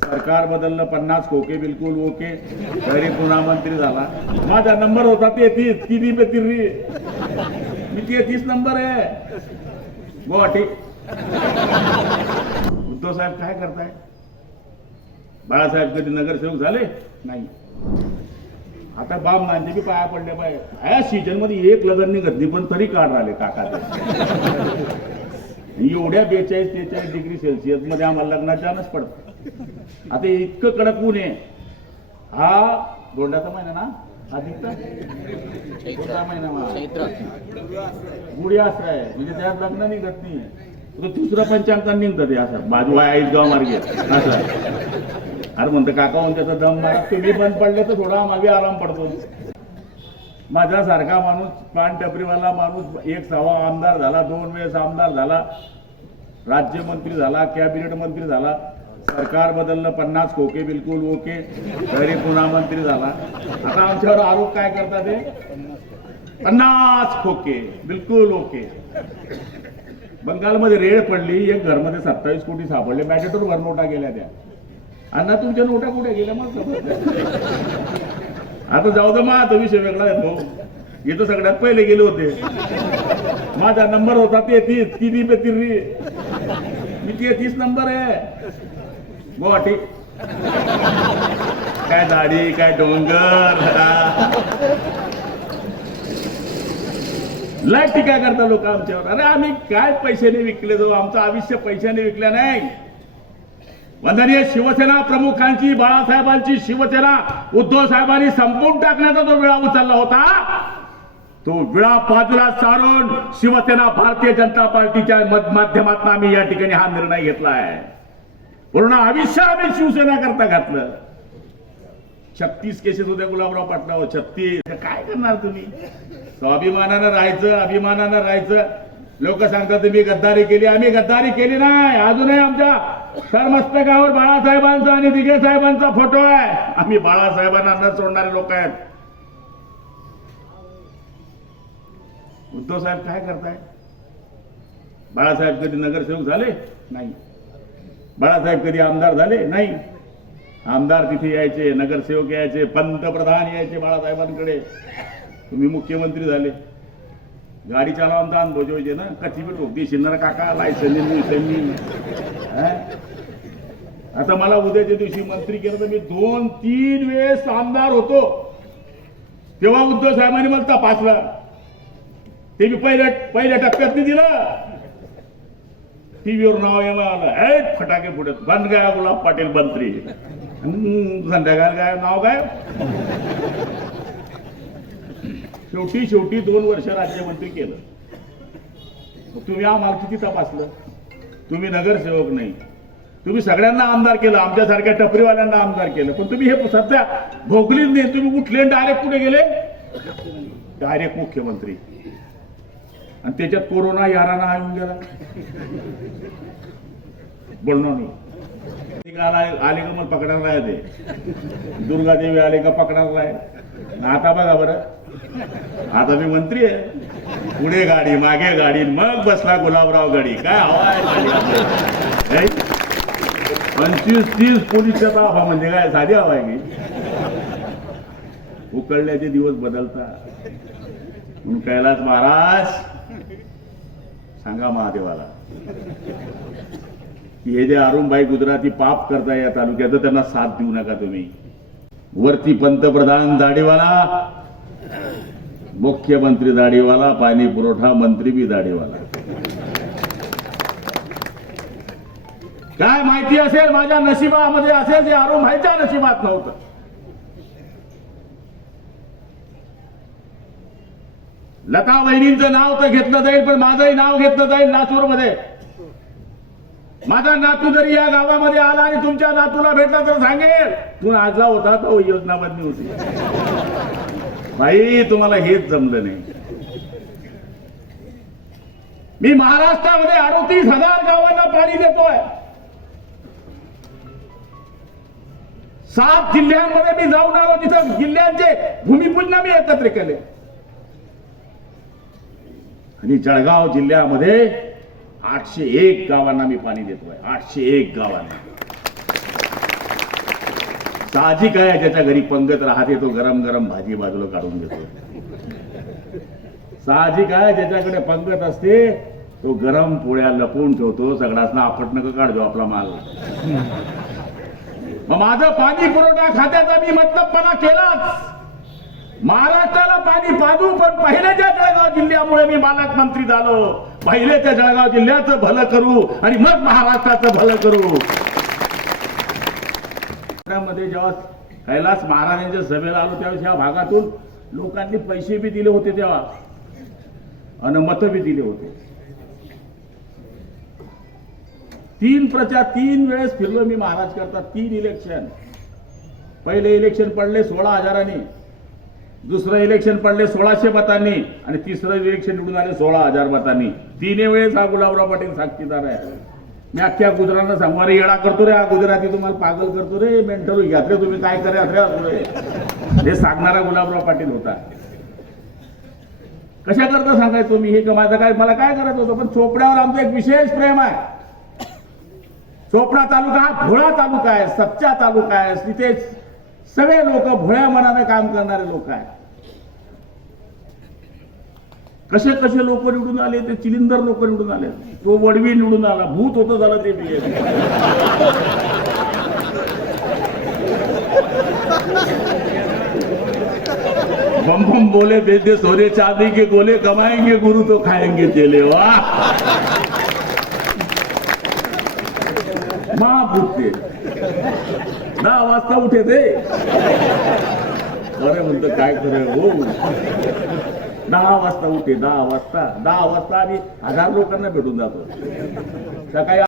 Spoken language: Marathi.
सरकार बदललं पन्नास खोके बिलकुल ओके. तरी पुन्हा मंत्री झाला. माझा नंबर होता तेहतीस किती पे तिर्री? मी तेहतीस नंबर आहे. गुवाहाटी उद्धव साहेब काय करताय? बाळासाहेब कधी नगरसेवक झाले? नाही. आता बाम मानते की पाया पडले पाहिजे ह्या सीजनमध्ये एक लग्न निघतली पण तरी काढ राहिले काका एवढ्या बेचाळीस तेचाळीस डिग्री सेल्सिअसमध्ये आम्हाला लग्नात पडतं. आता इतकं कडक ऊन आहे. हा दोंडाचा महिना ना? हा महिना मा? गुढी आहे. म्हणजे त्यात लग्न निघत नाही. तो दुसरं पंचांकन निघतं ते असं. बाजू आहे आईसगाव मार्गे. असं. अरे म्हणतं काका म्हणून त्याचा दम मारा. तुम्ही बंद पडले तर थोडा बी आराम पडतो. माझ्यासारखा माणूस पान टपरीवाला माणूस एक सहा आमदार झाला दोन वेळेस आमदार झाला राज्यमंत्री झाला कॅबिनेट मंत्री झाला. सरकार बदललं पन्नास खोके बिलकुल ओके. तरी पुन्हा मंत्री झाला. आता आमच्यावर आरोप काय करतात ते पन्नास खोके बिलकुल ओके. बंगालमध्ये रेड पडली एक घरमध्ये सत्तावीस कोटी सापडले. मॅटेटोर भर नोटा गेल्या त्या. अण्णा तुमच्या नोटा कुठे गेल्या? मग आता जाऊ दे मा विषय वेगळा आहे भाऊ इथं सगळ्यात पहिले गेले होते. माझा नंबर होता ते तीस किती पे तिर्री मी तेहतीस नंबर आहे. गुवाहाटी काय दाढी काय डोंगर लय टीका करता लोक आमच्यावर? अरे आम्ही काय पैशाने विकले जाऊ? आमचं आयुष्य पैशाने विकलं नाही. वंदनीय शिवसेना प्रमुखांची बाळासाहेबांची शिवसेना उद्धव साहेबांनी संपवून टाकण्याचा जो वेळा उचलला होता तो विळा बाजूला सारून शिवसेना भारतीय जनता पार्टीच्या माध्यमातून आम्ही या ठिकाणी हा निर्णय घेतला आहे. पूर्ण आयुष्य आम्ही शिवसेना करता घातलं. छत्तीस केसेस होत्या गुलाबराव पाटलावर. छत्तीस. काय करणार तुम्ही? स्वाभिमानानं राहायचं अभिमानानं राहायचं. लोक सांगतात तुम्ही गद्दारी केली. आम्ही गद्दारी केली नाही. अजूनही आमच्या सरमस्तकावर बाळासाहेबांचा आणि दिघे साहेबांचा फोटो आहे. आम्ही बाळासाहेबांना न सोडणारे लोक आहेत. उद्धव साहेब काय करताय? बाळासाहेब कधी नगरसेवक झाले? नाही. बाळासाहेब कधी आमदार झाले? नाही. आमदार तिथे यायचे नगरसेवक यायचे पंतप्रधान यायचे बाळासाहेबांकडे. तुम्ही मुख्यमंत्री झाले. गाडी चालवून दान भोजवायचे ना? कच्ची बी ठोकती शिन्नर काका लायसन आता मला उद्याच्या दिवशी मंत्री केलं तर मी दोन तीन वेळेस आमदार होतो. तेव्हा उद्धव साहेबांनी मला तपासलं. ते मी पहिल्या पहिल्या टप्प्यात दिलं. टीव्हीवर नाव येणं आलं. ए फटाके फुटत बंद गया गुलाब पाटील मंत्री. हम्म, संध्याकाळ काय नाव काय शेवटी शेवटी दोन वर्ष राज्यमंत्री केलं. तुम्ही आम्हाला किती तपासलं? तुम्ही नगरसेवक नाही. तुम्ही सगळ्यांना आमदार केलं. आमच्यासारख्या टपरीवाल्यांना आमदार केलं. पण तुम्ही हे सध्या भोगलीच नाही. तुम्ही उठले डायरेक्ट कुठे गेले? डायरेक्ट मुख्यमंत्री. आणि त्याच्यात कोरोना याराना हा येऊन गेला. बोलणार नाही आले का मला पकडायला आहे ते दुर्गादेवी आले का पकडायला आहे आता बघा बरं. आता मी मंत्री आहे. पुढे गाडी मागे गाडी मग बसला गुलाबराव गाडी. काय हवा आहे पंचवीस तीस पोलीसच्या ताफा म्हणजे काय साधी हवा आहे की? उकळल्याचे दिवस बदलतात. म्हणून कैलास महाराज सांगा महादेवाला की हे जे अरुणबाई गुजराती पाप करताय या तालुक्याचं त्यांना साथ देऊ नका तुम्ही. वरती पंतप्रधान दाढीवाला मुख्यमंत्री दाढीवाला पाणी पुरवठा मंत्री बी दाढीवाला. काय माहिती असेल माझ्या नशिबामध्ये असेल जे अरुण भाईच्या नशिबात नव्हतं. लता वहिनींचं नाव तर घेतलं जाईल पण माझंही नाव घेतलं जाईल लातूरमध्ये माझा नातू जरी या गावामध्ये आला आणि तुमच्या नातूला भेटला तर सांगेल. तू आजला होता तो योजना बदली होती. भाई तुम्हाला हेच जमलं नाही. मी महाराष्ट्रामध्ये अडोतीस हजार गावांना पाणी देतोय. सात जिल्ह्यांमध्ये मी जाऊन आलो तिथं जिल्ह्यांचे भूमिपूजन मी एकत्र केले. आणि जळगाव जिल्ह्यामध्ये आठशे एक गावांना मी पाणी देतोय. आठशे एक गावांना. साहजिक आहे ज्याच्या घरी पंगत राहते तो गरम गरम भाजी बाजूला काढून घेतो. साहजिक आहे ज्याच्याकडे पंगत असते तो गरम पोळ्या लपवून ठेवतो सगळ्यांना आपट नका काढतो आपला माल. मग माझं पाणी पुरवठा खात्याचा मी मतलबपणा केलाच. महाराष्ट्राला पाणी पाजू पण पहिल्याच्या जळगाव जिल्ह्यामुळे मी पालकमंत्री झालो. पहिल्याच्या जळगाव जिल्ह्याचं भलं करू आणि मग महाराष्ट्राचं भलं करू. मध्ये जेव्हा कैलास महाराजांच्या सभेला आलो त्यावेळेस या भागातून लोकांनी पैसे बी दिले होते तेव्हा. आणि मत बी दिले होते. तीन प्रचार तीन वेळेस फिरलो मी महाराज करता तीन इलेक्शन पहिले इलेक्शन पडले सोळा हजारांनी. दुसरं इलेक्शन पडले सोळाशे मतांनी आणि तिसरं इलेक्शन निवडून आले सोळा हजार मतांनी. तिन्ही वेळेस हा गुलाबराव पाटील साक्षीदार आहे. मी अख्ख्या गुजरातला सांगू अरे येडा करतो रे हा गुजराती तुम्हाला पागल करतो रे. मेंटल घातले तुम्ही काय करे रे. हे सांगणारा गुलाबराव पाटील होता. कशा करता सांगायचो मी हे का माझं काय मला काय करायचं होतं? पण चोपड्यावर आमचं एक विशेष प्रेम आहे. चोपडा तालुका हा भोळा तालुका आहे सच्चा तालुका आहे. तिथे सगळे लोक भोळ्या मनाने काम करणारे लोक आहेत. कसे कसे लोक निवडून आले ते चिलिंदर लोक निवडून आले. तो वडवी निवडून आला भूत होतं झालं ते बी. बम बम बोले बेदे सोरे चांदी के गोले कमाएंगे गुरु तो खाएंगे चेले वा महाभूत ते दहा वाजता उठे ते. अरे म्हणतो काय खरं हो? दहा वाजता उठे दहा वाजता. दहा वाजता आम्ही हजार लोकांना भेटून जातो. सकाळी